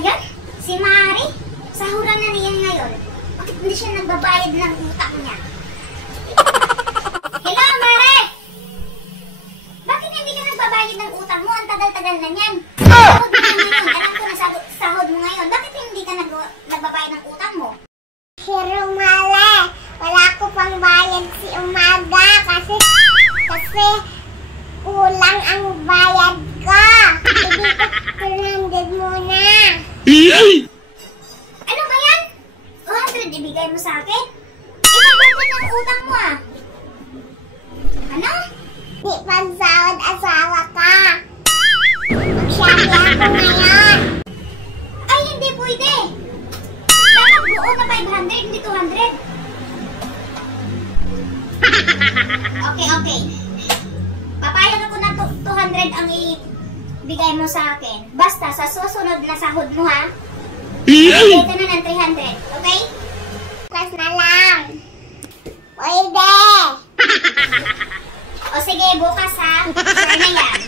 yan? Si Mari? Sahuran na niya ngayon. Bakit hindi siya nagbabayad ng utang niya? Hello, Mare! Bakit hindi ka nagbabayad ng utang mo? Ang tagal-tagal na niyan. Sahod mo na ngayon. Alam ko na sahod mo ngayon. Bakit hindi ka nagbabayad ng utang mo? Pero Mare, wala ko pang bayad si umaga kasi kulang ang bayad ko. Ibig ko 200 muna. Ano ba yan? 200 ibigay mo sa akin? Ibigay ng utang mo ah. Ano? Di pansahod asawa ka. Magsabi ako ngayon. Ay, hindi pwede. Dapat buo na 500, hindi 200. Okay. Papayag ako na 200 ang ibigay mo sa akin. Basta sa susunod na sahod mo ha. Ibigay ka na ng 300, okay? Plus na lang. Pwede. O sige, bukas ha. Sure na yan.